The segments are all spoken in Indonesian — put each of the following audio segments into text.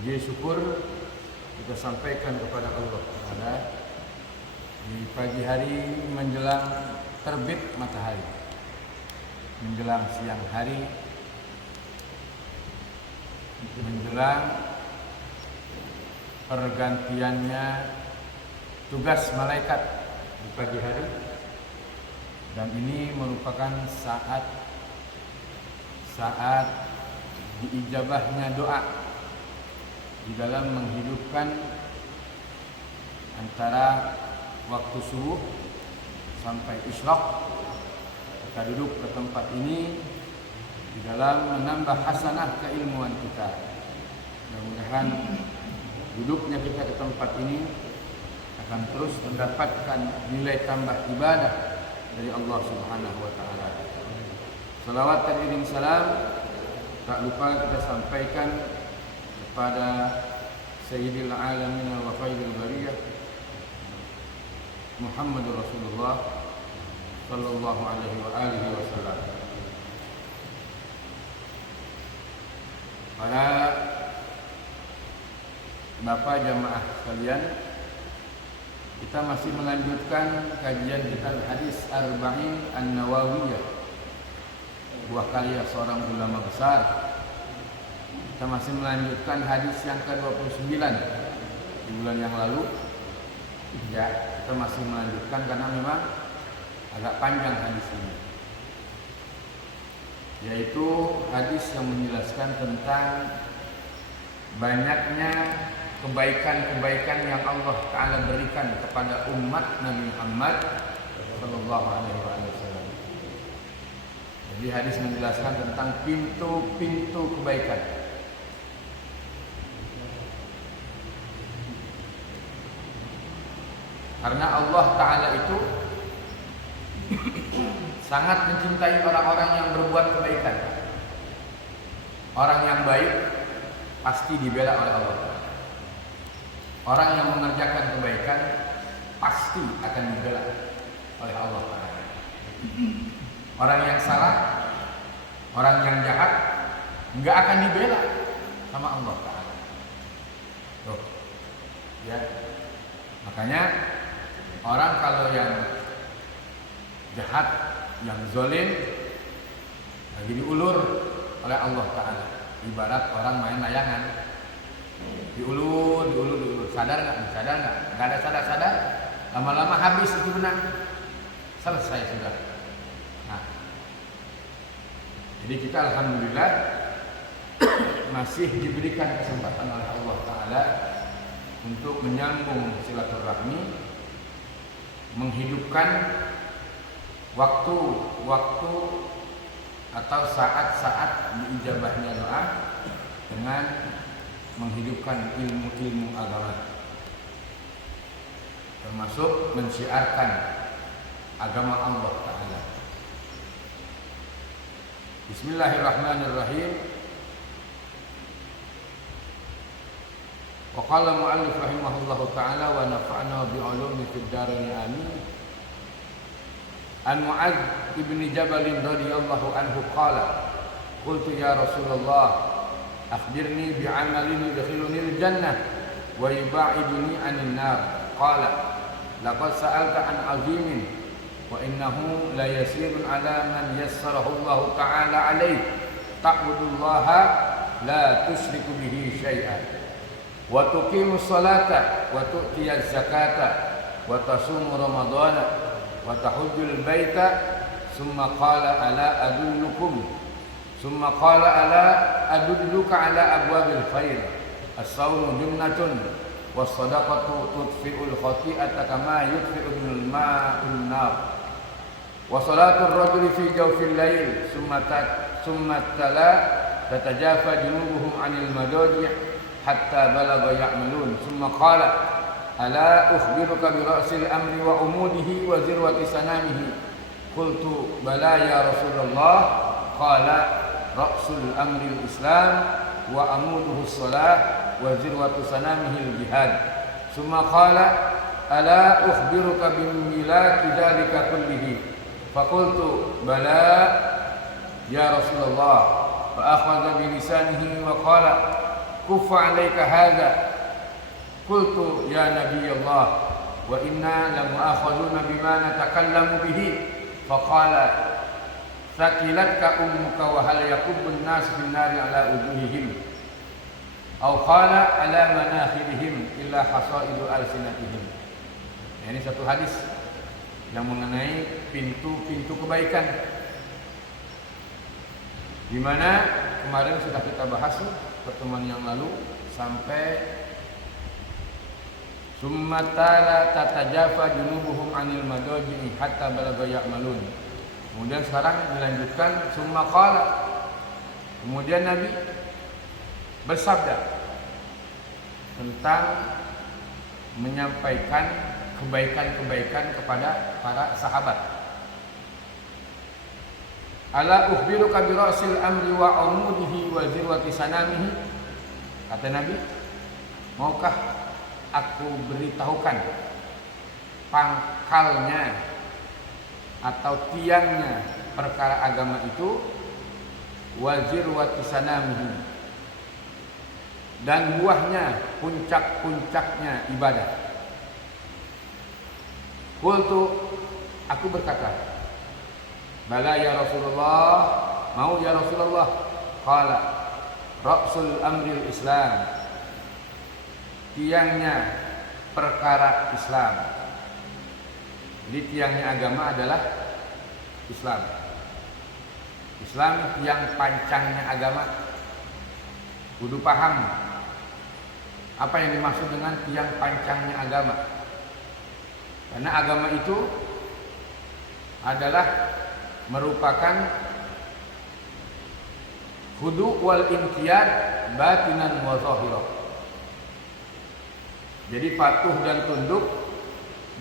Puji syukur kita sampaikan kepada Allah Ta'ala di pagi hari menjelang terbit matahari, menjelang siang hari, menjelang pergantiannya tugas malaikat di pagi hari, dan ini merupakan saat diijabahnya doa di dalam menghidupkan antara waktu subuh sampai isyraq. Kita duduk ke tempat ini di dalam menambah hasanah keilmuan kita. Mudah-mudahan duduknya kita ke tempat ini akan terus mendapatkan nilai tambah ibadah dari Allah Subhanahu wa taala. Salawat dan iring salam tak lupa kita sampaikan kepada Sayyidil Alamin wa Khairil Bariyah Muhammadur Rasulullah sallallahu alaihi wa alihi wasallam. Para Bapak jamaah sekalian, kita masih melanjutkan kajian kitab hadis Arba'in An-Nawawiyah, buah karya seorang ulama besar. Kita masih melanjutkan hadis yang ke-29 di bulan yang lalu. Ya, kita masih melanjutkan karena memang agak panjang hadis ini, yaitu hadis yang menjelaskan tentang banyaknya kebaikan-kebaikan yang Allah Ta'ala berikan kepada umat Nabi Muhammad sallallahu alaihi wasallam. Jadi hadis menjelaskan tentang pintu-pintu kebaikan. Karena Allah Ta'ala itu sangat mencintai orang-orang yang berbuat kebaikan. Orang yang baik pasti dibela oleh Allah. Orang yang mengerjakan kebaikan pasti akan dibela oleh Allah Ta'ala. Orang yang salah, orang yang jahat nggak akan dibela sama Allah Ta'ala. Tuh, ya. Makanya orang kalau yang jahat, yang zalim lagi diulur oleh Allah Ta'ala, ibarat orang main layangan, diulur, sadar nggak? Nggak ada sadar, lama-lama habis itu benang, selesai sudah. Nah, jadi kita alhamdulillah masih diberikan kesempatan oleh Allah Ta'ala untuk menyambung silaturahmi, menghidupkan waktu-waktu atau saat-saat diijabahnya doa dengan menghidupkan ilmu-ilmu agama, termasuk mensyiarkan agama Allah Ta'ala. Bismillahirrahmanirrahim. Wa qala mu'allif rahimahullahu ta'ala wa nafa'na bi'ulumi fid dharain amin. An Mu'adz ibn Jabal radhiyallahu anhu qala qultu ya Rasulullah akhbirni bi'amalin yudkhiluni al-jannah wa yub'iduni 'anil nar. Qala laqad sa'alta an 'azimin wa innahu la yasirun 'ala man yassarahu Allah ta'ala 'alayhi ta'budullaha la tusyriku bihi syai'an wa tuqimus salata wa tu'tiyaz zakata wa tasumu ramadana wa tahujjul baita summa qala ala adulluka ala abwabil khair as-sawmu junnatun was sadaqatu tudfi'ul khati'ata kama yudfi'ul ma'un nar wa salatul rajuli fi jawfil lail summa tala tatajafa junubuhum 'anil madaji' hatta balagha ya'malun summa qala ala ukhbiruka bi ra'sil amri wa umudihi wa zirwati sanamihi. Qultu bala ya Rasulullah. Qala ra'sul amri al-islam wa amuduhu as-salah wa zirwatu sanamihi al-jihad. Summa qala ala ukhbiruka bi milaki dzalika kullihi. Faqultu bala ya Rasulullah. Fa akhadha bi lisanihi wa qala kuffa 'alaika hadza. Qultu ya Nabiyallah wa inna lamu'akhaduna bima natakallamu bihi. Faqala sakilatka ummuka wa hal yakubbun nas bin nari ala wujuhihim aw qala ala manakhirihim illa hasaidu alsinatihim. Ini satu hadis yang mengenai pintu-pintu kebaikan, di mana kemarin sudah kita bahas pertemuan yang lalu sampai summa tala tatajafa junubuhum anil madaji'i hatta balagha ya'malun. Kemudian sekarang dilanjutkan summa qala. Kemudian Nabi bersabda tentang menyampaikan kebaikan-kebaikan kepada para sahabat. Ala ukhbiruka bi ra'sil amri wa umudihi wa zirwati sanamihi. Kata Nabi, maukah aku beritahukan pangkalnya atau tiangnya perkara agama itu, wa zirwati sanamihi, dan buahnya, puncak-puncaknya ibadah. Qultu, aku berkata, bala ya Rasulullah, mau ya Rasulullah. Qala ra'sul amril Islam, tiangnya perkara Islam. Jadi tiangnya agama adalah Islam. Islam tiang pancangnya agama. Kudu paham apa yang dimaksud dengan tiang pancangnya agama. Karena agama itu adalah merupakan khudu' wal inqiyad batinan wa zahirah. Jadi patuh dan tunduk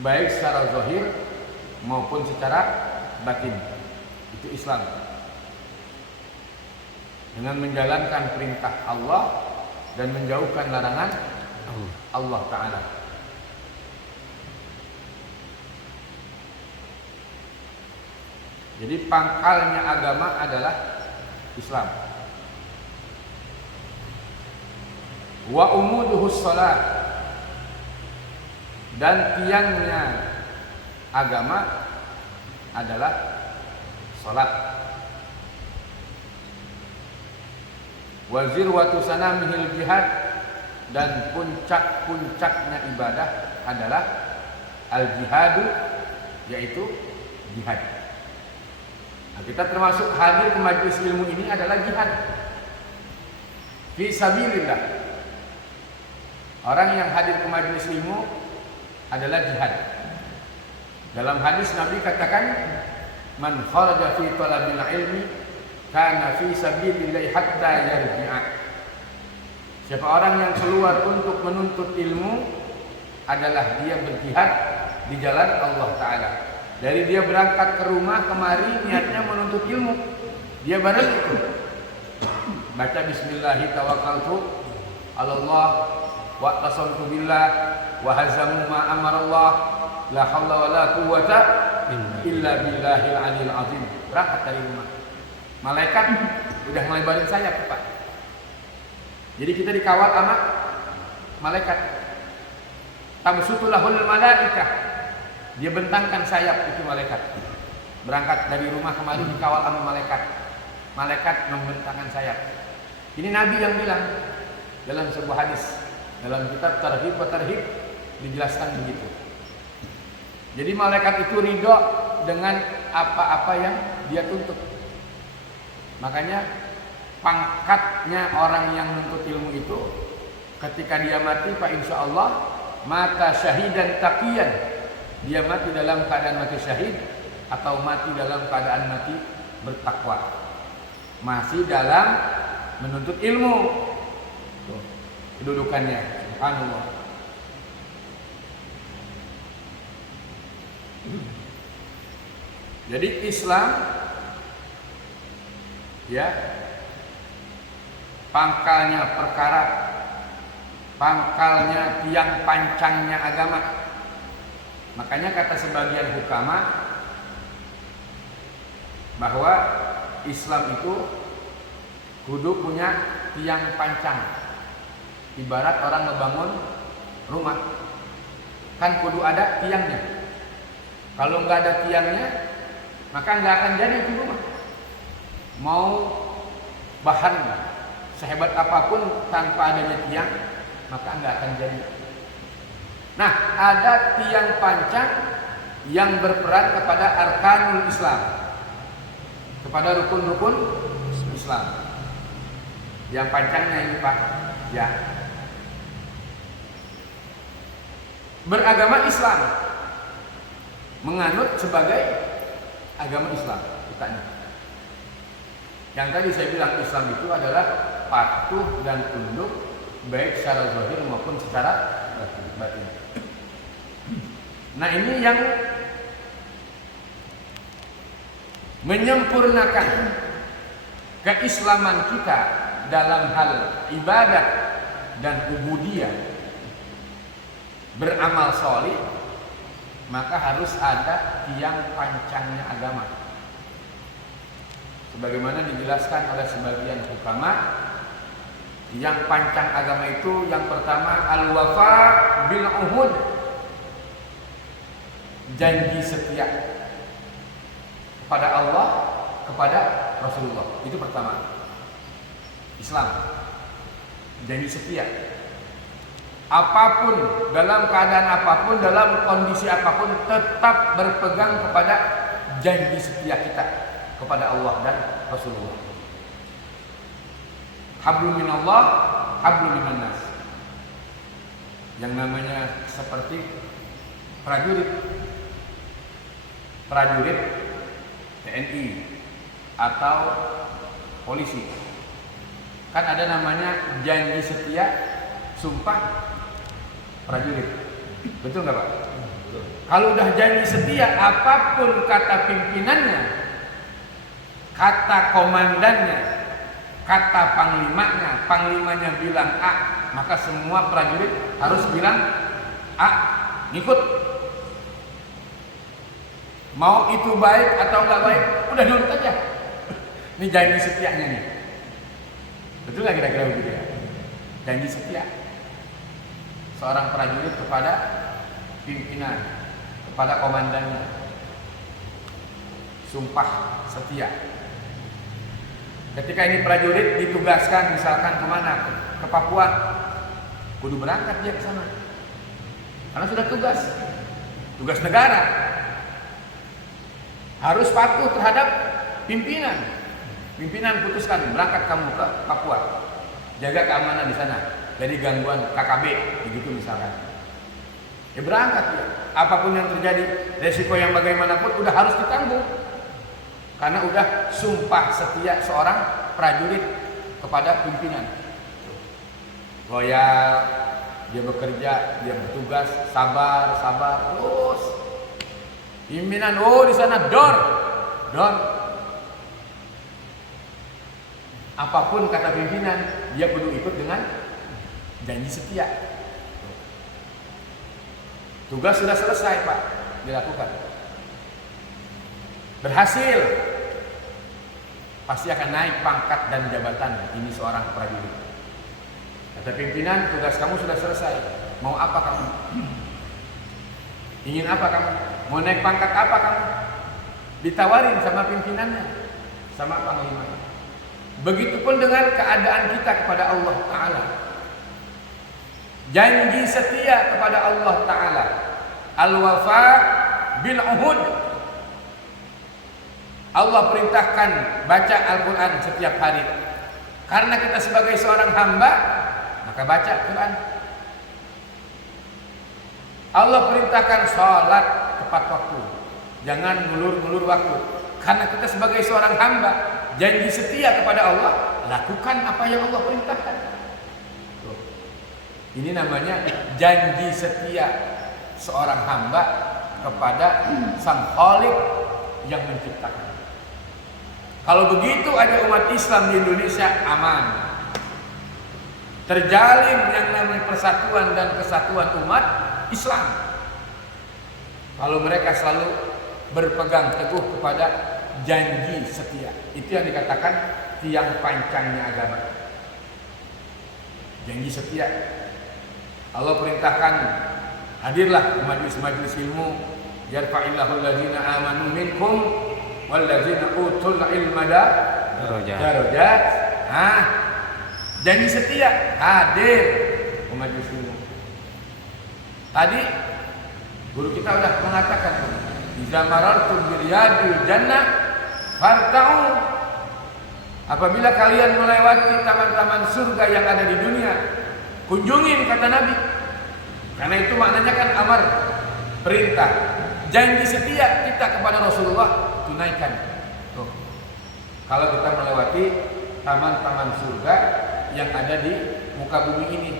baik secara zahir maupun secara batin. Itu Islam. Dengan menjalankan perintah Allah dan menjauhkan larangan Allah Ta'ala. Jadi pangkalnya agama adalah Islam. Wa umuduhus shalah, dan tiangnya agama adalah salat. Wa zirwatu sanamihil jihad, dan puncak-puncaknya ibadah adalah al-jihadu, yaitu jihad. Nah, kita termasuk hadir ke majelis ilmu ini adalah jihad fi sabilillah. Orang yang hadir ke majelis ilmu adalah jihad. Dalam hadis Nabi katakan, man kharaja fi talabil ilmi kana fi sabilillah hatta yarji'a. Siapa orang yang keluar untuk menuntut ilmu adalah dia berjihad di jalan Allah Ta'ala. Dari dia berangkat ke rumah kemari niatnya menuntut ilmu, dia bareng itu baca bismillahi tawakkaltu 'alallah wa qasamtu billah wa hazamu ma amarallah la haula wala quwwata illa billahil aliyil azim. Berangkat dari rumah, malaikat udah ngelebarin sayap, Pak. Jadi kita dikawal sama malaikat. Tamsutulahul malaikah, dia bentangkan sayap itu malaikat. Berangkat dari rumah kemari dikawal sama malaikat. Malaikat membentangkan sayap. Ini Nabi yang bilang dalam sebuah hadis. Dalam kitab Targhib wa Tarhib dijelaskan begitu. Jadi malaikat itu ridho dengan apa-apa yang dia tuntut. Makanya pangkatnya orang yang menuntut ilmu itu ketika dia mati, Pak, insya Allah mata syahidan taqiyan, dia mati dalam keadaan mati syahid atau mati dalam keadaan mati bertakwa, masih dalam menuntut ilmu. Tuh, kedudukannya, subhanallah. Jadi Islam, ya, pangkalnya perkara, pangkalnya tiang pancangnya agama. Makanya kata sebagian hukama bahwa Islam itu kudu punya tiang pancang. Ibarat orang ngebangun rumah, kan kudu ada tiangnya. Kalau nggak ada tiangnya, maka nggak akan jadi itu rumah. Mau bahan sehebat apapun tanpa adanya tiang, maka nggak akan jadi. Nah, ada tiang pancang yang berperan kepada arkanul Islam, kepada rukun-rukun Islam. Yang pancangnya ini Pak, ya. Beragama Islam, menganut sebagai agama Islam, kitanya. Yang tadi saya bilang Islam itu adalah patuh dan tunduk baik secara zahir maupun secara batin. Nah, ini yang menyempurnakan keislaman kita dalam hal ibadat dan ubudiyah, beramal sholih, maka harus ada tiang pancangnya agama. Sebagaimana dijelaskan oleh sebagian ulama, tiang pancang agama itu yang pertama al-wafa bil uhud, janji setia kepada Allah, kepada Rasulullah. Itu pertama. Islam, janji setia. Apapun, dalam keadaan apapun, dalam kondisi apapun, tetap berpegang kepada janji setia kita kepada Allah dan Rasulullah. Hablum minallah, hablum minan nas. Yang namanya seperti prajurit TNI atau polisi, kan ada namanya janji setia, sumpah prajurit. Betul nggak Pak? Betul. Kalau udah janji setia, apapun kata pimpinannya, kata komandannya, kata panglimanya bilang A, maka semua prajurit harus bilang A, ngikut. Mau itu baik atau nggak baik, udah nurut aja. Ini janji setianya nih. Betul nggak kira-kira begitu ya? Janji setia seorang prajurit kepada pimpinan, kepada komandannya, sumpah setia. Ketika ini prajurit ditugaskan misalkan kemana, ke Papua, kudu berangkat dia ke sana, karena sudah tugas negara, harus patuh terhadap pimpinan. Pimpinan putuskan berangkat kamu ke Papua, jaga keamanan di sana dari gangguan KKB, begitu misalkan. Ya berangkat ya. Apapun yang terjadi, resiko yang bagaimanapun udah harus ditanggung. Karena udah sumpah setia seorang prajurit kepada pimpinan. Loyal, dia bekerja, dia bertugas, sabar terus. Pimpinan, di sana dor. Apapun kata pimpinan, dia perlu ikut dengan janji setia. Tugas sudah selesai Pak, dilakukan. Berhasil, pasti akan naik pangkat dan jabatan ini seorang prajurit. Kata pimpinan, tugas kamu sudah selesai. Mau apa kamu? Ingin apa kamu? Mau naik pangkat apa kamu? Ditawarin sama pimpinannya, sama panglimanya. Begitupun dengan keadaan kita kepada Allah Ta'ala. Janji setia kepada Allah Ta'ala. Al-wafa bil uhud. Allah perintahkan baca Al-Quran setiap hari. Karena kita sebagai seorang hamba, maka baca Quran. Allah perintahkan sholat tepat waktu, jangan ngulur-ngulur waktu. Karena kita sebagai seorang hamba, janji setia kepada Allah, lakukan apa yang Allah perintahkan. Ini namanya janji setia seorang hamba kepada Sang Khalik yang menciptakan. Kalau begitu ada umat Islam di Indonesia aman. Terjalin yang namanya persatuan dan kesatuan umat Islam. Kalau mereka selalu berpegang teguh kepada janji setia. Itu yang dikatakan tiang pancangnya agama. janji setia. Allah perintahkan hadirlah ke majelis-majelis ilmu, yarfa'illahu allazina amanu minkum wallazina utul ilma darajat. Janji setia, hadir ke majelis ilmu. Tadi guru kita sudah mengatakan, "Idza marartum biriyadil jannah farta'u." Apabila kalian melewati taman-taman surga yang ada di dunia, kunjungin, kata Nabi. Karena itu maknanya kan amar, perintah. Janji setia kita kepada Rasulullah tunaikan. Tuh. Kalau kita melewati taman-taman surga yang ada di muka bumi ini,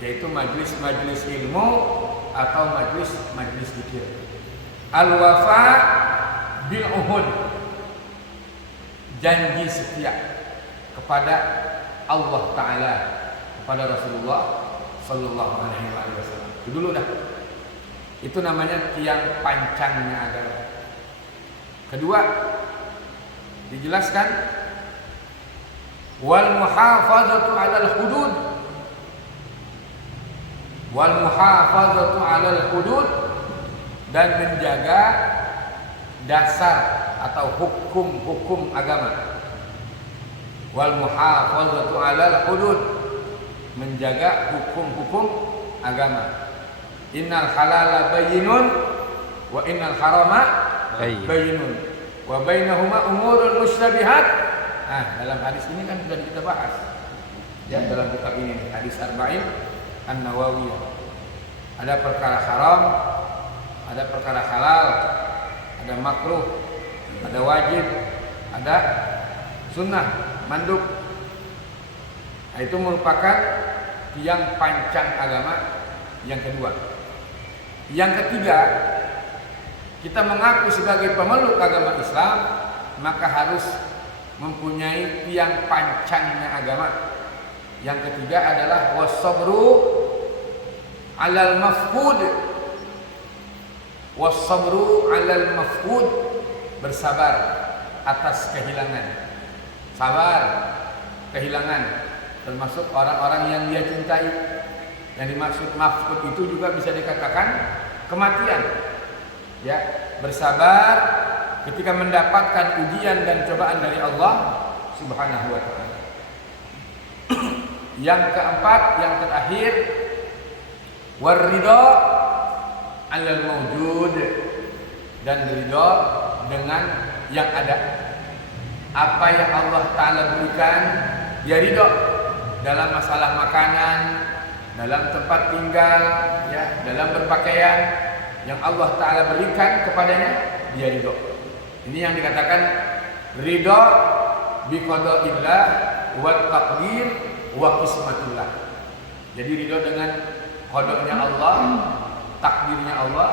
yaitu majelis-majelis ilmu atau majelis zikir. Al-wafa bil uhud, janji setia kepada Allah Ta'ala, kepada Rasulullah Sallallahu Alaihi Wasallam. Itu dulu dah. Itu namanya tiang pancangnya agama. Kedua, dijelaskan wal muhafazatu 'alal hudud. Wal muhafazatu 'alal hudud, dan menjaga dasar atau hukum-hukum agama. Wal muhafazatu 'alal hudud, menjaga hukum-hukum agama. Innal halala bayyinun wa innal harama bayyinun wa bainahuma umurun mushtabihat. Dalam hadis ini kan sudah kita bahas. Ya, dalam kitab ini hadis Arba'in An-Nawawiyah. Ada perkara haram, ada perkara halal, ada makruh, ada wajib, ada sunnah, mandub. Itu merupakan tiang pancang agama yang kedua. Yang ketiga, kita mengaku sebagai pemeluk agama Islam, maka harus mempunyai tiang pancangnya agama. Yang ketiga adalah was-sabru 'alal mafqud. Was-sabru 'alal mafqud, bersabar atas kehilangan. Sabar kehilangan, termasuk orang-orang yang dia cintai. Yang dimaksud mafqud itu juga bisa dikatakan kematian. Ya, bersabar ketika mendapatkan ujian dan cobaan dari Allah Subhanahu wa taala. Yang keempat, yang terakhir, waridha 'alal mawjud, dan ridha dengan yang ada. Apa yang Allah Ta'ala berikan, dia ridha dalam masalah makanan, dalam tempat tinggal, ya, dalam berpakaian yang Allah Ta'ala berikan kepadanya, dia ridha. Ini yang dikatakan ridha bi qada'illah wa taqdir wa qismatillah. Jadi ridha dengan qada'nya Allah, takdirnya Allah,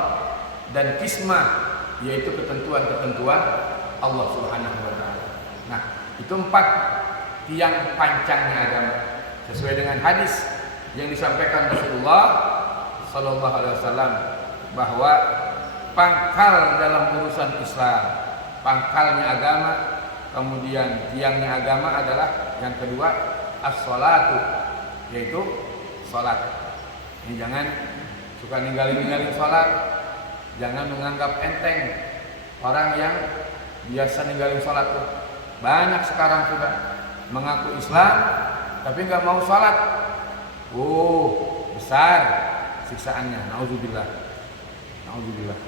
dan kismah, yaitu ketentuan-ketentuan Allah Subhanahu wa taala. Nah, itu 4 tiang pancangnya agama sesuai dengan hadis yang disampaikan Rasulullah sallallahu alaihi wasallam, bahwa pangkal dalam urusan Islam, pangkalnya agama, kemudian tiangnya agama adalah yang kedua as-sholatu, yaitu salat. Ini jangan suka ninggalin salat, jangan menganggap enteng orang yang biasa ninggalin salat tuh. Banyak sekarang sudah mengaku Islam tapi nggak mau salat. Besar siksaannya. Nauzubillah. Nauzubillah.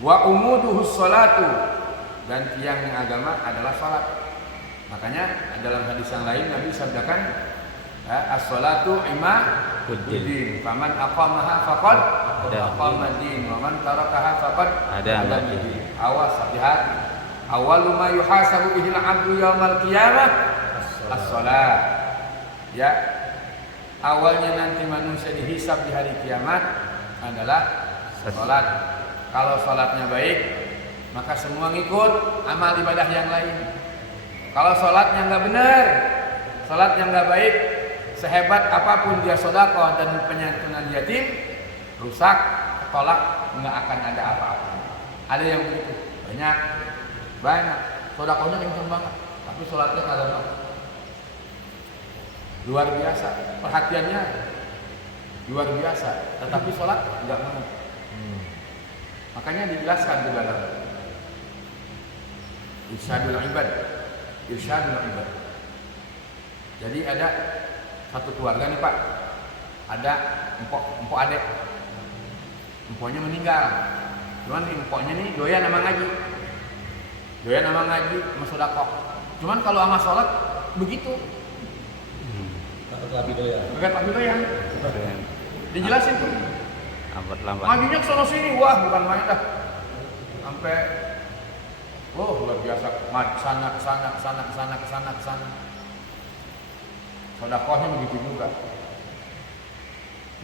Wa umuduhus salatu, dan tiangnya agama adalah salat. Makanya dalam hadis yang lain Nabi sabdakan, as-salatu imaduddin, faman aqamaha faqad aqama din, wa man tarakaha faqad adama din. Awas, hati-hati. Awwalu ma yuhasabu bihil 'abdu yaumal qiyamah as-salat. Ya, awalnya nanti manusia dihisab di hari kiamat adalah salat. Kalau salatnya baik, maka semua ngikut amal ibadah yang lain. Kalau salatnya nggak benar, salatnya nggak baik, sehebat apapun dia sedekah dan penyantunan yatim, rusak, tolak, nggak akan ada apa-apa. Ada yang begitu, banyak. sodakohnya kenceng banget, tapi sholatnya kagak mau. Luar biasa, perhatiannya luar biasa, tetapi sholat nggak mau. Makanya dijelaskan di dalam Irsyadul Ibad. Jadi ada satu keluarga nih Pak, ada empok adek, empoknya meninggal. Cuman empoknya nih doyan sama ngaji, sama sedekah. Cuman kalau sama sholat begitu. Agak tapi doyan. Dijelasin tuh. Lambat. Ngajinya kesana sini, wah bukan main dah. Sampai luar biasa, kesana. Sedekahnya begitu juga.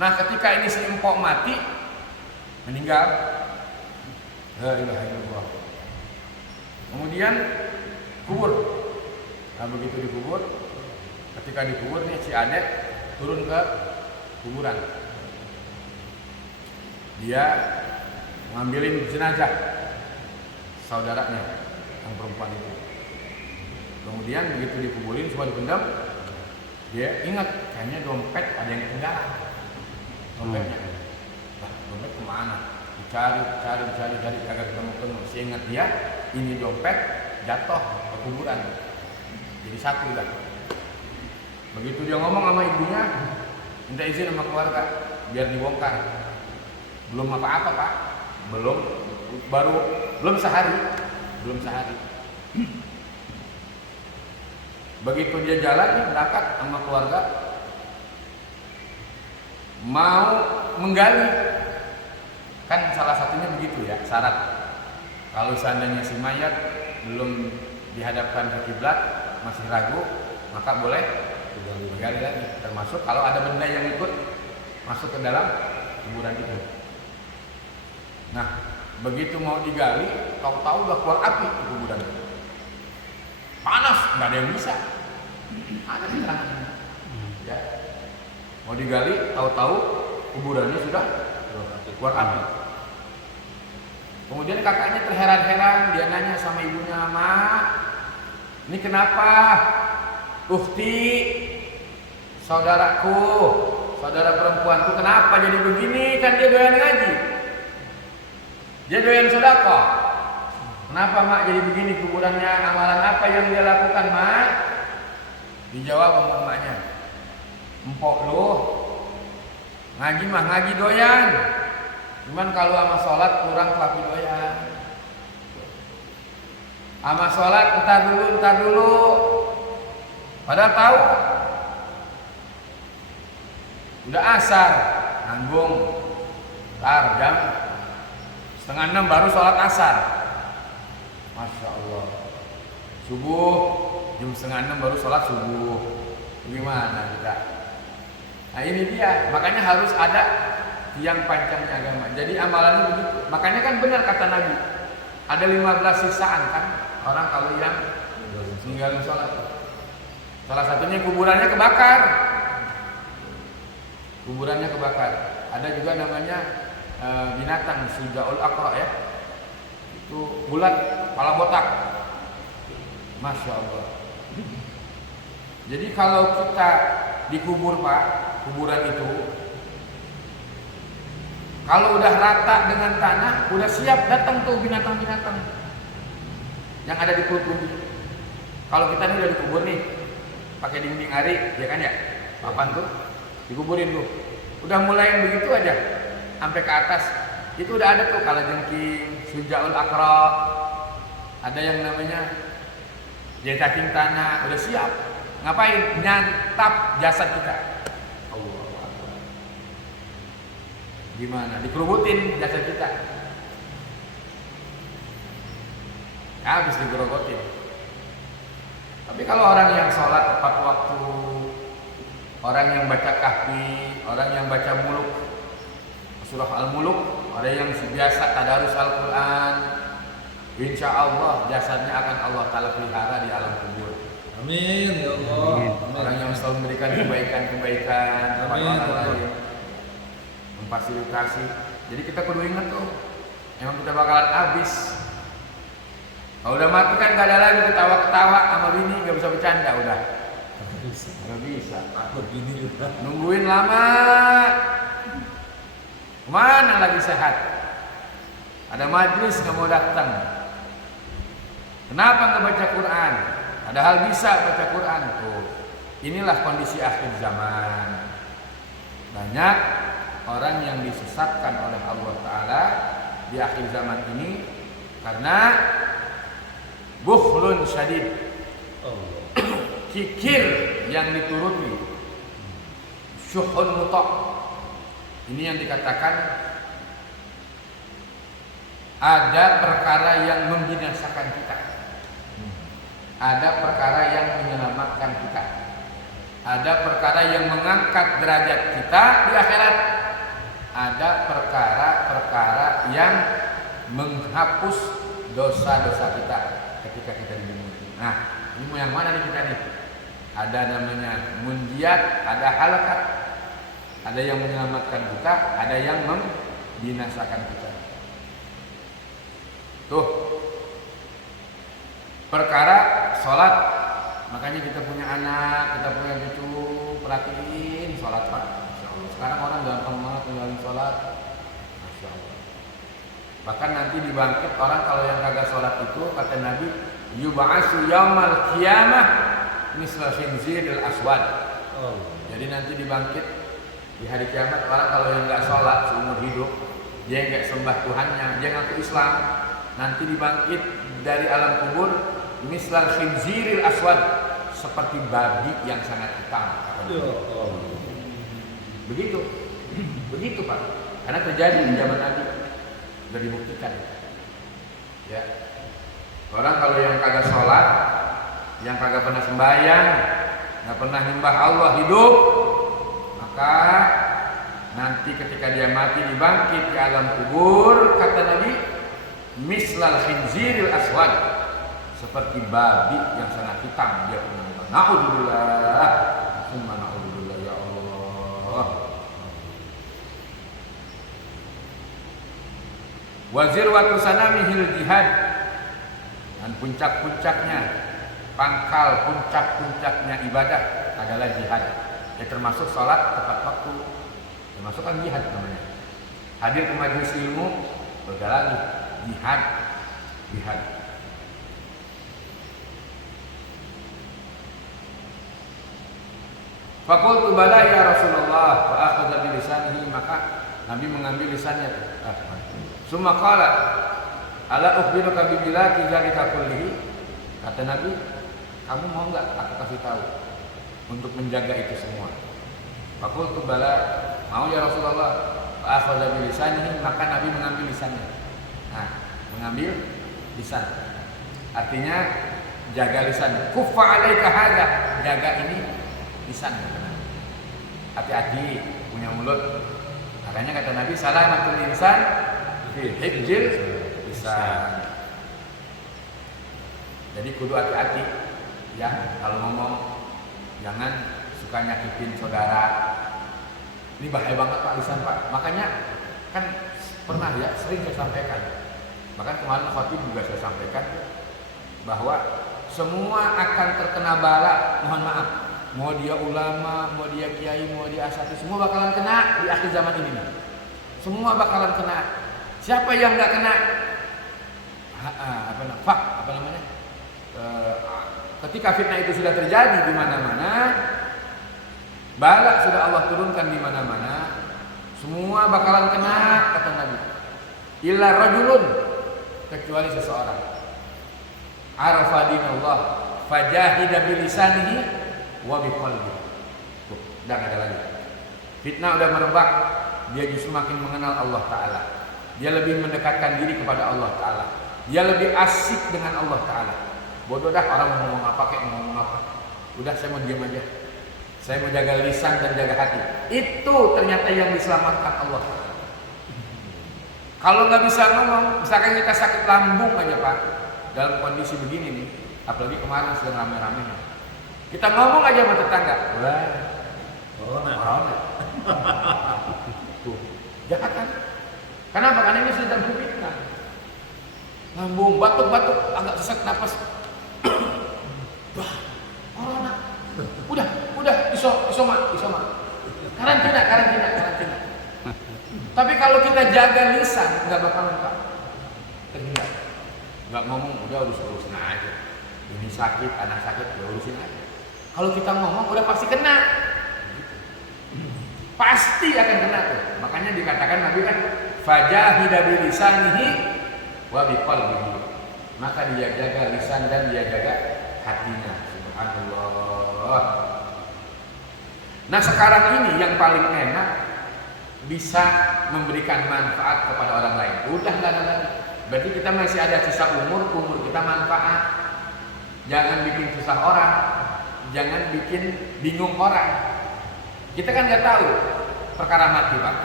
Nah, ketika ini si empok mati, meninggal, la ilaha illallah. Kemudian kubur. Nah, begitu dikubur, ketika dikubur nih si adek turun ke kuburan. Dia ngambilin jenazah saudaranya yang perempuan itu. Kemudian begitu dikuburin semua dipendam, dia ingat kayaknya dompet ada yang ketinggalan. Dompetnya, dompet kemana? Dicari, kagak ketemu. Seingat dia, ini dompet jatuh ke kuburan. Jadi satu dah. Begitu dia ngomong sama ibunya, minta izin sama keluarga biar dibongkar. Belum apa-apa Pak, belum sehari. Begitu dia jalan berangkat sama keluarga, mau menggali, kan salah satunya begitu ya syarat. Kalau seandainya si mayat belum dihadapkan ke kiblat, masih ragu, maka boleh menggali lagi. Termasuk kalau ada benda yang ikut masuk ke dalam kuburan itu. Nah, begitu mau digali, tahu-tahu udah keluar api di kuburan. Panas, nggak ada yang bisa. Ada di tangan. Ya. Mau digali, tahu-tahu kuburannya sudah keluar api. Kemudian kakaknya terheran-heran, dia nanya sama ibunya, "Mak, ini kenapa? Ukhti, saudaraku, saudara perempuanku kenapa jadi begini? Kan dia doyan ngaji. Dia doyan sedekah. Kenapa Mak jadi begini kuburannya? Amalan apa yang dia lakukan Mak?" Dijawab sama emaknya, "Empok lu ngaji mah ngaji doyan. Cuman kalau sama sholat kurang tapi doyan. Sama sholat entar dulu. Padahal tahu udah asar, nanggung. Ntar jam 5:30 baru sholat asar. Masya Allah. Subuh jam 5:30 baru sholat subuh. Gimana kita? Nah ini dia, makanya harus ada yang pancangnya agama. Jadi amalannya begitu. Makanya kan benar kata Nabi, ada 15 sisaan kan orang kalau yang meninggalin sholat. Salah satunya kuburannya kebakar. Ada juga namanya binatang Sujaul Aqra ya. Itu bulat, kepala botak. Masya Allah. Jadi kalau kita dikubur Pak, kuburan itu kalau udah rata dengan tanah, udah siap datang tuh binatang-binatang yang ada di perut bumi. Kalau kita ini udah dikubur nih, pakai dinding ari, ya kan ya, papan tuh, dikuburin tuh, udah mulai begitu aja, sampai ke atas, itu udah ada tuh kalajengking, Sujaul Aqra, ada yang namanya cacing tanah, udah siap. Ngapain? Nyantap jasad kita. Gimana? Dikerubutin jasad kita. Habis digerogotin. Tapi kalau orang yang sholat tepat waktu, orang yang baca kahfi, orang yang baca muluk, surah al-muluk, orang yang biasa tadarus Al-Quran, insya Allah jasadnya akan Allah Ta'ala pelihara di alam kubur. Amin ya Allah. Amin. Orang yang selalu memberikan kebaikan kepada orang lain, memfasilitasi. Jadi kita kudu ingat tuh, emang kita bakalan habis. Kalau udah mati kan gak ada lagi ketawa-ketawa sama bini, gak bisa bercanda udah. Gak bisa. Takut bini juga. Nungguin lama. Mana lagi sehat? Ada majlis gak mau datang. Kenapa gak baca Quran? Padahal bisa baca Quran tuh. Inilah kondisi akhir zaman. Banyak orang yang disesatkan oleh Allah Ta'ala di akhir zaman ini karena bukhlun syadid, kikir yang dituruti, syuhun mutok. Ini yang dikatakan ada perkara yang membinasakan kita, ada perkara yang menyelamatkan kita, ada perkara yang mengangkat derajat kita di akhirat, ada perkara-perkara yang menghapus dosa-dosa kita ketika kita di dunia. Nah, ini mau yang mana nih kita nih? Ada namanya munjiat, ada halakat, ada yang menyelamatkan kita, ada yang membinasakan kita. Tuh, perkara sholat, makanya kita punya anak, kita punya cucu, perhatiin sholat Pak. Sekarang orang gampang banget ninggalin sholat, Masya Allah. Bahkan nanti dibangkit orang kalau yang kagak sholat itu, kata Nabi, yub'atsu yaumal qiyamah misla khinziril aswad. Jadi nanti dibangkit di hari kiamat orang kalau yang nggak sholat seumur hidup, dia nggak sembah Tuhannya, dia ngaku Islam, nanti dibangkit dari alam kubur misla khinziril aswad, seperti babi yang sangat hitam. Begitu Pak, karena terjadi di zaman Nabi, sudah dibuktikan. Ya, orang kalau yang kagak sholat, yang kagak pernah sembahyang, nggak pernah nyembah Allah hidup, maka nanti ketika dia mati dibangkit di alam kubur, kata Nabi, mislal khinziril aswad, seperti babi yang sangat hitam dia punya muka. Na'udzubillah, summa na'udzubillah ya Allah. Wazir waktu sanamihil jihad, dan puncak-puncaknya, pangkal puncak-puncaknya ibadah adalah jihad. Ya termasuk sholat tepat waktu, termasuk kan jihad namanya. Hadir ke majelis ilmu, beda lagi jihad. Faqultu bala ya Rasulullah, fa akhadha bi lisanihi, maka Nabi mengambil lisannya. Summa qala ala ukhbiruka bi bilaki dzalika kullihi. Kata Nabi, kamu mau enggak aku kasih tahu untuk menjaga itu semua? Faqultu bala, mau ya Rasulullah. Fa akhadha bi lisanihi, maka Nabi mengambil lisannya. Nah, mengambil lisan artinya jaga lisan. Kuffa alaika hadza, jaga ini lisan. Hati-hati punya mulut. Makanya kata Nabi, salamatul insan fi hifdzil lisan. Jadi kudu hati-hati ya kalau ngomong, jangan suka nyakitin saudara. Ini bahaya banget Pak lisan Pak. Makanya kan pernah ya sering saya sampaikan. Bahkan kemarin khotib juga saya sampaikan bahwa semua akan terkena bala, mohon maaf. Mau dia ulama, mau dia kiai, mau dia asatidz, semua bakalan kena di akhir zaman ini. Semua bakalan kena. Siapa yang nggak kena? Apa namanya? Ketika fitnah itu sudah terjadi di mana-mana, bala sudah Allah turunkan di mana-mana, semua bakalan kena, kata Nabi. Illa rajulun, kecuali seseorang. Arafa dinallah, fajahida bilisanihi wa biqalbihi. Tuh, udah nggak ada lagi. Fitnah udah merebak, dia justru makin mengenal Allah Ta'ala. Dia lebih mendekatkan diri kepada Allah Ta'ala. Dia lebih asik dengan Allah Ta'ala. Bodoh dah orang mau ngomong apa kayak mau ngomong apa. Udah saya mau diam aja. Saya mau jaga lisan dan jaga hati. Itu ternyata yang diselamatkan Allah Ta'ala. Kalau nggak bisa ngomong, misalkan kita sakit lambung aja Pak, dalam kondisi begini nih, apalagi kemarin sedang rame-ramenya. Kita ngomong aja sama tetangga, wah, corona. Tuh, jahat kan? Kenapa? Karena ini sedang fitnah. lambung, batuk-batuk, agak sesak napas. Wah, corona. Udah, isoma. Karantina. Tapi kalau kita jaga lisan, nggak bakalan terhindar. Nggak ngomong, udah urusin aja. Ini sakit, anak sakit, ya urusin aja. Kalau kita ngomong, udah pasti kena. Pasti akan kena tuh. Makanya dikatakan Nabi kan, fajahida bilisanihi wa biqalbihi. Maka dia jaga lisan dan dia jaga hatinya. Subhanallah. Nah sekarang ini yang paling enak bisa memberikan manfaat kepada orang lain. Udah nggak ada lagi. Berarti kita masih ada sisa umur kita manfaat. Jangan bikin susah orang, jangan bikin bingung orang. Kita kan nggak tahu perkara mati, Pak.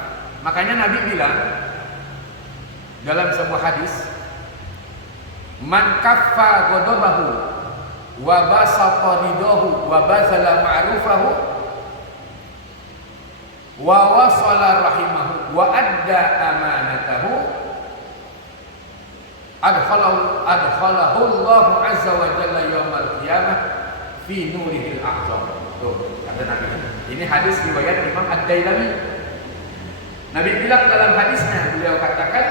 Makanya Nabi bilang dalam sebuah hadis, man kaffa ghadabahu wa basata ridahu wa bazala ma'rufahu wa wasala rahimahu wa adda amanatahu adkhalahu Allah azza wa jalla yaumal qiyamah fi nurihil a'zam. Tuh, kata Nabi. Ini hadis riwayat Imam Ad-Dailami. Nabi bilang dalam hadisnya, beliau katakan,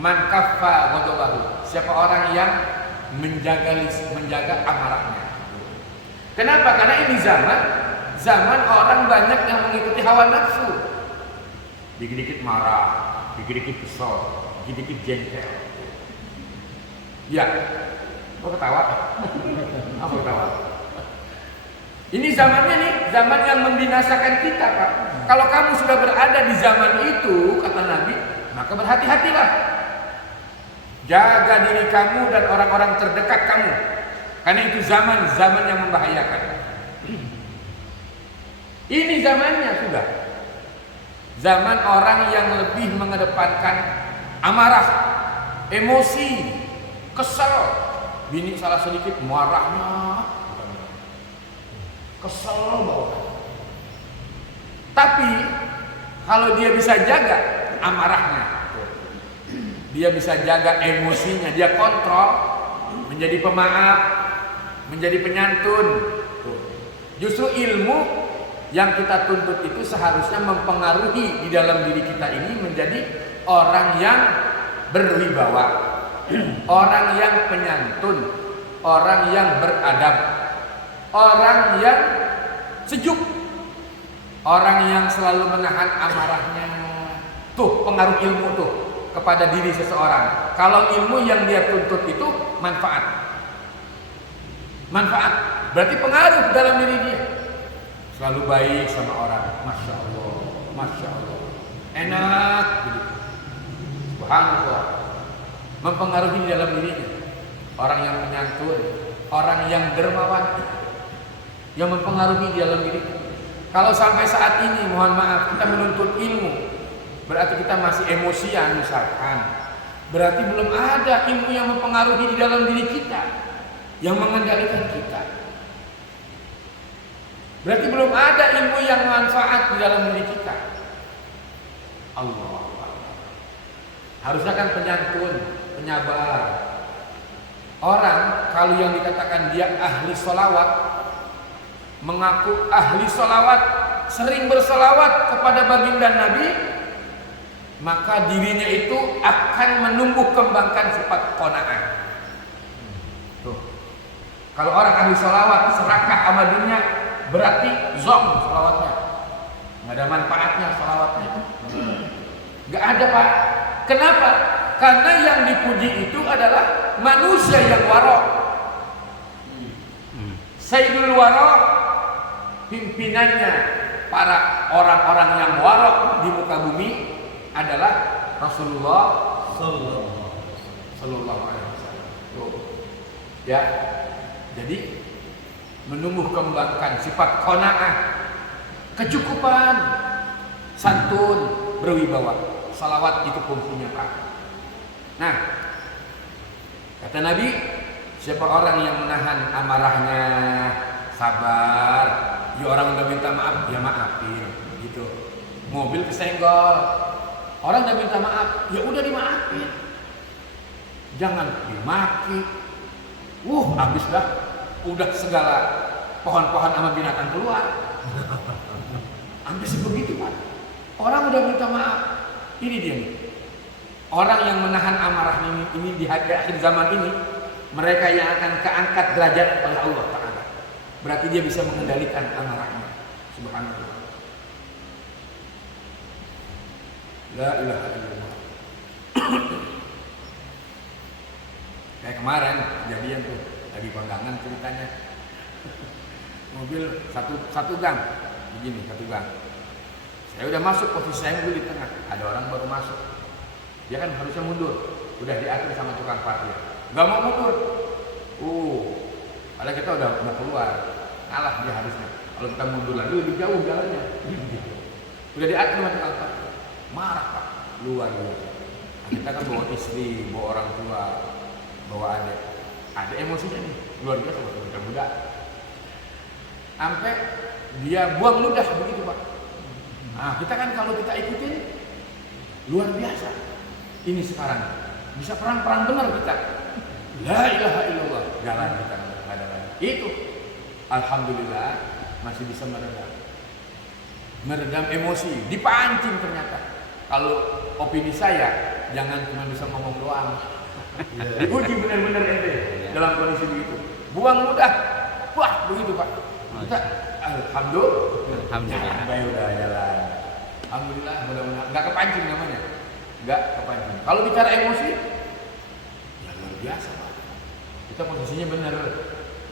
man kaffa ghadabahu, siapa orang yang menjaga amarahnya. Kenapa? Karena ini zaman orang banyak yang mengikuti hawa nafsu. Dikit-dikit marah, dikit-dikit kesal, dikit-dikit jengkel. Ya, kok ketawa? Apa ketawa? Ini zamannya nih, zaman yang membinasakan kita, Pak. Kalau kamu sudah berada di zaman itu, kata Nabi, maka berhati-hatilah. Jaga diri kamu dan orang-orang terdekat kamu. Karena itu zaman yang membahayakan. Ini zamannya sudah. Zaman orang yang lebih mengedepankan amarah, emosi, kesel. Bini salah sedikit marahnya, kesel banget. Tapi kalau dia bisa jaga amarahnya, dia bisa jaga emosinya, dia kontrol, menjadi pemaaf, menjadi penyantun. Justru ilmu yang kita tuntut itu seharusnya mempengaruhi di dalam diri kita ini menjadi orang yang berwibawa, orang yang penyantun, orang yang beradab, orang yang sejuk, orang yang selalu menahan amarahnya. Tuh pengaruh ilmu tuh kepada diri seseorang. Kalau ilmu yang dia tuntut itu manfaat, berarti pengaruh dalam diri dia. Selalu baik sama orang, masya Allah, enak begitu. Subhanallah, mempengaruhi di dalam dirinya. Orang yang menyantun, orang yang dermawan, yang mempengaruhi di dalam dirinya. Kalau sampai saat ini, mohon maaf, kita menuntut ilmu, berarti kita masih emosian misalkan. Berarti belum ada ilmu yang mempengaruhi di dalam diri kita, yang mengendalikan kita. Berarti belum ada ilmu yang manfaat di dalam diri kita. Allah. Harusnya kan penyantun, penyabar. Orang kalau yang dikatakan dia ahli sholawat, mengaku ahli sholawat, sering bersolawat kepada baginda Nabi, maka dirinya itu akan menumbuh kembangkan sifat qanaah. Tuh. Kalau orang ahli sholawat serakah sama dunia, berarti zong sholawatnya, nggak ada manfaatnya sholawatnya, nggak ada, Pak. Kenapa? Karena yang dipuji itu adalah manusia yang warok. Sayyidul warok, pimpinannya para orang-orang yang warok di muka bumi adalah Rasulullah Sallallahu Alaihi Wasallam. Ya, jadi menumbuh kembangkan sifat qanaah, kecukupan, santun, berwibawa. Salawat itu fungsinya, Pak. Nah, kata Nabi, siapa orang yang menahan amarahnya, sabar, ya orang udah minta maaf, dia maafin, gitu. Mobil kesenggol, orang udah minta maaf, ya udah dimaafin. jangan dimaki. Habis dah. Udah segala pohon-pohon sama binatang keluar. Sampai sebegitu Pak. Orang udah minta maaf. Ini dia nih. Orang yang menahan amarah ini di akhir zaman ini, mereka yang akan keangkat derajat oleh Allah Ta'ala. Berarti dia bisa mengendalikan amarahnya. Subhanallah. La ilaha illallah. Kayak kemarin kejadian tuh, lagi kondangan ceritanya. Mobil satu gang, begini satu gang. Saya udah masuk, posisi saya mobil di tengah. Ada orang baru masuk. Dia kan harusnya mundur. Udah diatur sama tukang parkir. Gak mau mundur. Padahal kita udah mau keluar. Kalah dia harusnya. Kalau kita mundur lagi lebih jauh jalannya. Udah diatur sama tukang parkir. Marah Pak. Luar biasa. Kita kan bawa istri, bawa orang tua, bawa adik. Ada emosinya nih. Luar biasa buat muda. Sampai dia buang ludah begitu Pak. Nah, kita kan kalau kita ikutin luar biasa. Ini sekarang bisa perang-perang benar kita. La ilaha illallah. Jalan kita nggak ada lagi. Itu alhamdulillah masih bisa meredam emosi. Dipancing ternyata. Kalau opini saya jangan cuma bisa ngomong doang. Diuji benar-benar ente dalam kondisi begitu. Buang ludah. Wah, begitu Pak. Kita alhamdulillah. Baik udah jalan. Alhamdulillah, mudah-mudahan nggak kepancing namanya. Nggak kepancing. Kalau bicara emosi, ya luar biasa Pak. Kita posisinya benar,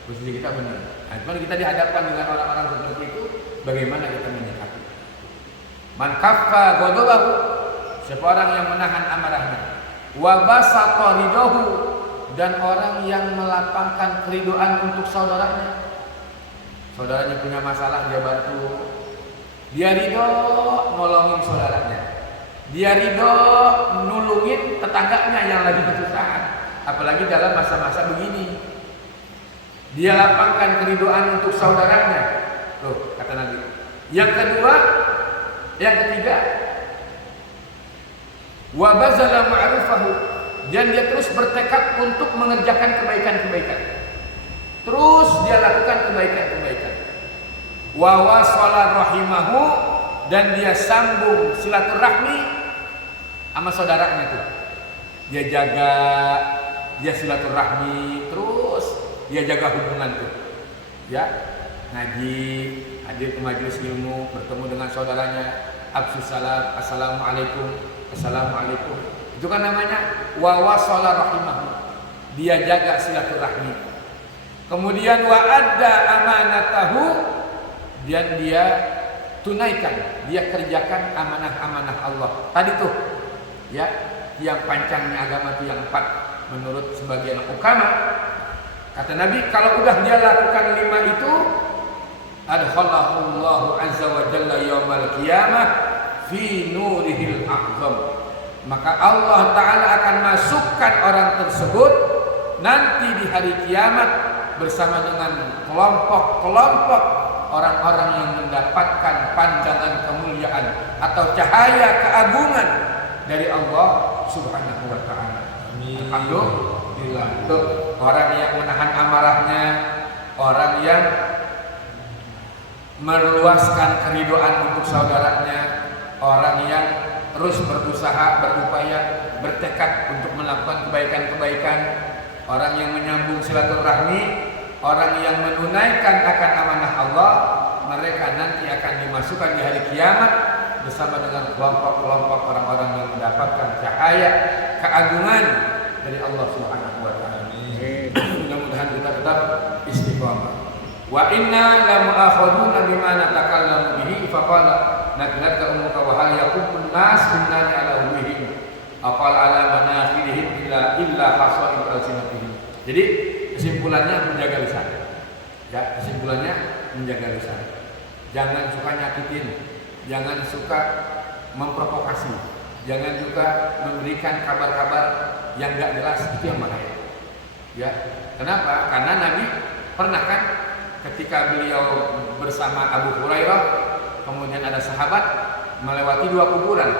posisi kita benar. Nah, cuma kita dihadapkan dengan orang-orang seperti itu, bagaimana kita menyikapi? Man kaffa ghadabahu, siapa orang yang menahan amarahnya, wa basata ridahu, dan orang yang melapangkan keridoan untuk saudaranya. Saudaranya punya masalah, dia bantu. Dia ridho nolongin saudaranya. Dia ridho nulungin tetangganya yang lagi kesusahan. Apalagi dalam masa-masa begini. Dia lapangkan keridoan untuk saudaranya. Tuh, kata Nabi. Yang kedua, yang ketiga, wa bazala ma'rufahu, dan dia terus bertekad untuk mengerjakan kebaikan-kebaikan. Terus dia lakukan kebaikan-kebaikan. Wa wasala rahimahu, dan dia sambung silaturahmi sama saudaranya tuh. Dia jaga, dia silaturahmi, terus dia jaga hubungan tuh. Ya, ngaji, hadir ke majelis ilmu, bertemu dengan saudaranya, absus salam, assalamualaikum, assalamualaikum. Itu kan namanya wa wasala rahimahu. Dia jaga silaturahmi. Kemudian wa adda amanatahu, dan dia tunaikan, dia kerjakan amanah-amanah Allah. Tadi tuh, ya, yang pancangnya agama itu yang 4 menurut sebagian ukama. Kata Nabi, kalau udah dia lakukan 5 itu, adkhalahullahu azza wa jalla yaumal qiyamah fi nurihil a'zam. Maka Allah Ta'ala akan masukkan orang tersebut nanti di hari kiamat bersama dengan kelompok-kelompok orang-orang yang mendapatkan pandangan kemuliaan atau cahaya keagungan dari Allah Subhanahu wa Ta'ala. Alhamdulillah. Tuh, orang yang menahan amarahnya, orang yang meluaskan keridoan untuk saudaranya, orang yang terus berusaha, berupaya, bertekad untuk melakukan kebaikan-kebaikan, orang yang menyambung silaturahmi, orang yang menunaikan akan amanah Allah, mereka nanti akan dimasukkan di hari kiamat bersama dengan kelompok-kelompok orang-orang yang mendapatkan cahaya keagungan dari Allah Subhanahu wa Ta'ala. Mudah-mudahan kita tetap istiqamah. Wa inna la mu'akhaduna bima natakallamu bihi faqala naklaka ummuka wa hal yaqubun nas binnari ala umihim aqal ala manakhirihim illa hasail alsinatihim. Jadi kesimpulannya menjaga lisan. Ya, kesimpulannya menjaga lisan. Jangan suka nyakitin, jangan suka memprovokasi, jangan juga memberikan kabar-kabar yang enggak jelas, itu yang bahaya. Ya, kenapa? Karena Nabi pernah kan ketika beliau bersama Abu Hurairah, kemudian ada sahabat melewati 2 kuburan,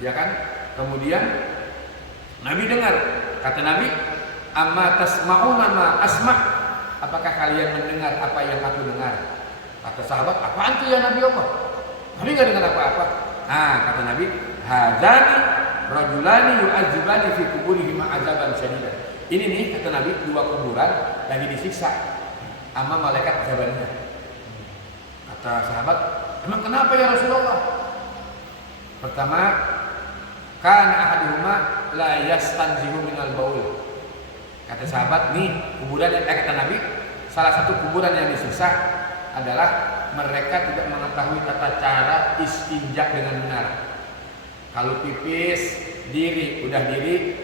ya kan? Kemudian Nabi dengar kata Nabi, amma tasma'una ma asma', apakah kalian mendengar apa yang aku dengar? Kata sahabat, apaan itu ya Nabi Allah? Nabi nggak dengar apa-apa. Nah, kata Nabi, hadzani rajulani yu'adzibani fi kuburihim azaban syadidan. Ini nih kata Nabi, dua kuburan lagi disiksa sama malaikat Zabaniyah. Kata sahabat, emang kenapa ya Rasulullah? Pertama, kana ahaduhuma la yastanzihu minal baul. Kata sahabat, nih kuburan yang kata Nabi, salah satu kuburan yang disiksa adalah mereka tidak mengetahui tata cara istinja dengan benar. Kalau pipis diri, udah diri,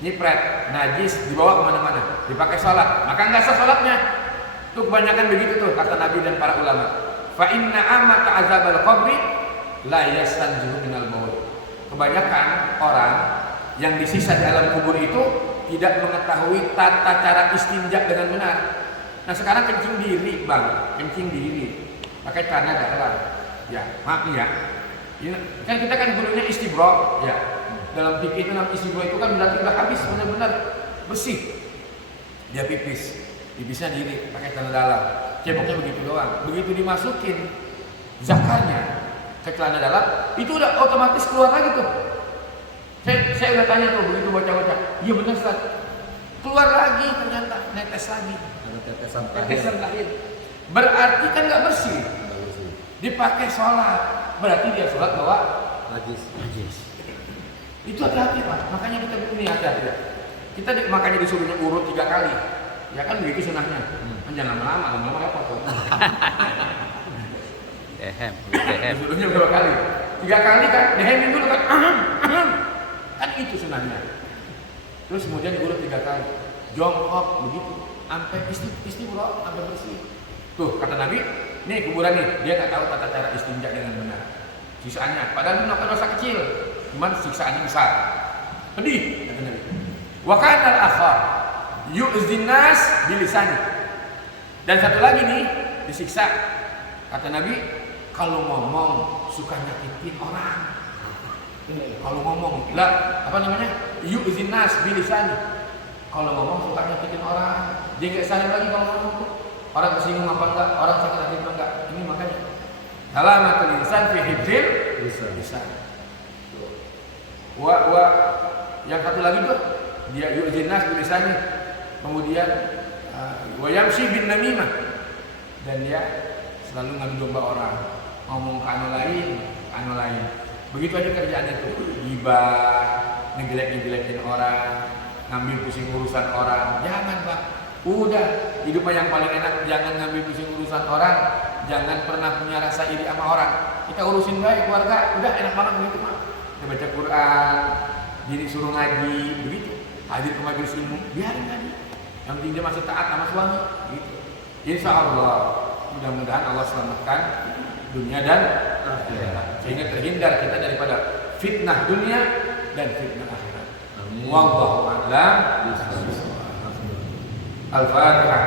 nyipret, najis dibawa kemana-mana, dipakai sholat, maka nggak sah sholatnya. Tuh kebanyakan begitu tuh kata Nabi dan para ulama. Fa inna amata azabal qabri la yastanzihu minal baul. Kebanyakan orang yang disisa di alam kubur itu tidak mengetahui tata cara istinja dengan benar. Nah sekarang kencing diri bang, kencing diri, pakai celana dalam. Ya maaf nih ya, ini, kan kita kan gurunya istibro, ya. Dalam fikih itu namanya istibro itu kan berarti udah habis benar-benar bersih. Dia pipisnya diri, pakai celana dalam, ceboknya begitu doang. Begitu dimasukin zakarnya ke celana dalam, itu udah otomatis keluar lagi tuh. Saya udah tanya tuh, begitu baca-baca, iya benar Ustaz, keluar lagi ternyata netes lagi. Tetesan terakhir. Berarti kan nggak bersih. Dipakai sholat, berarti dia sholat bawa najis. Itu hati-hati Pak. Makanya kita ini hati-hati ya. Kita makanya disuruhnya urut 3 kali. Ya kan begitu sunahnya. Jangan lama-lama apa tuh. Disuruhnya berapa kali? 3 kali kan. Dehemin dulu kan. Kan itu sunahnya. Terus kemudian diurut 3 kali. Jongkok begitu. Sampai istighfar sampai bersih. Tuh kata Nabi, nih kuburan nih, dia nggak tahu tata cara istinja dengan benar. Sisaannya, padahal dia melakukan dosa kecil, cuman siksaannya besar. Pedih kata Nabi. Wa kana al-akhar yu'zin nas bilisani. Dan satu lagi nih disiksa. Kata Nabi, kalau ngomong suka nyakitin orang. Kalau ngomong, lah apa namanya? Yu'zin nas bilisani. Kalau ngomong suka nyakitin orang, dia nggak sadar lagi kalau ngomong tuh. Orang kesinggung apa enggak, orang sakit hati apa enggak. Ini makanya salamatul insan fi hifdzil lisan. Yang satu lagi tuh dia yu'zinas bilisannya. Kemudian wa yamshi bin namimah. Dan dia selalu ngadu domba orang, ngomong ke anu lain. Begitu aja kerjaannya tuh, gibah, ngejelek-ngejelekin orang, ngambil pusing urusan orang. Jangan Pak, udah hidupnya yang paling enak, jangan ngambil pusing urusan orang, jangan pernah punya rasa iri sama orang. Kita urusin baik keluarga, udah enak banget begitu Pak. Kita baca Quran, diri suruh ngaji, begitu. Hadir ke majelis ilmu, biarin ngaji. Yang penting dia masih taat sama suami, gitu. Insya Allah, mudah-mudahan Allah selamatkan dunia dan akhirat, sehingga terhindar kita daripada fitnah dunia dan fitnah akhirat. Wallahu a'lam bishawab. Al-Fatihah.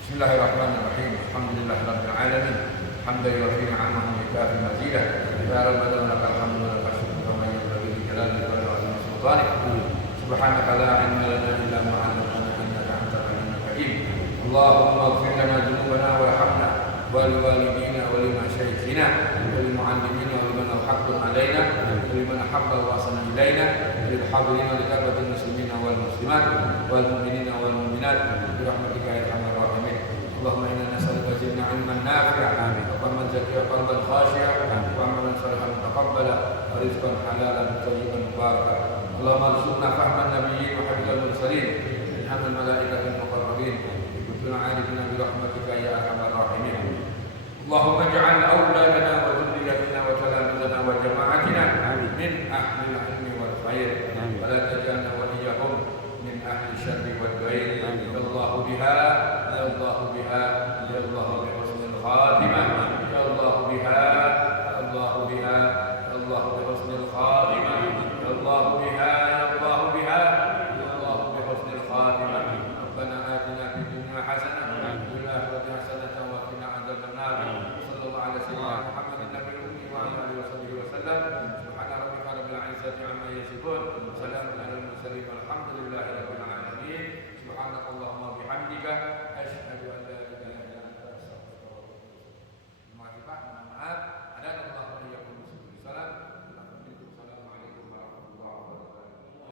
Bismillahirrahmanirrahim. Alhamdulillahirabbil alamin. Hamdan yuwafi ni'amahu wa yukafi mazidah. Ya rabbana lakal hamdu wa lakal syukru kama yanbaghi li jalali wajhika wa 'azimi sultanik. Subhanaka la ilma lana illa ma 'allamtana innaka antal alimul hakim. Allahumma ighfir lana dhunubana warhamna wa liwalidina wa limashayikhina wa limu'allimina wa liman alhaqtum alaina wa liman ahabba wa asana ilaina wa lil hadirina wa likabatil muslimina wal muslimat wal mu'minina wal mu'minat bi rahmatika ya arhamar rahimin. Allahumma inna nas'aluka ilman nafi'an wa qalban zakiyan wa qalban khashi'an wa amalan salihan mutaqabbala wa rizqan halalan thayyiban mubarakan. Allahumma arzuqna fahman nabiyyin wa hifdzal mursalin min hamdil malaikatil muqarrabin bi arifina bi rahmatika ya arhamar rahimin. Allahumma ij'al awladana wa dhurriyyatina wa talamizana wa jama'atina min ahlil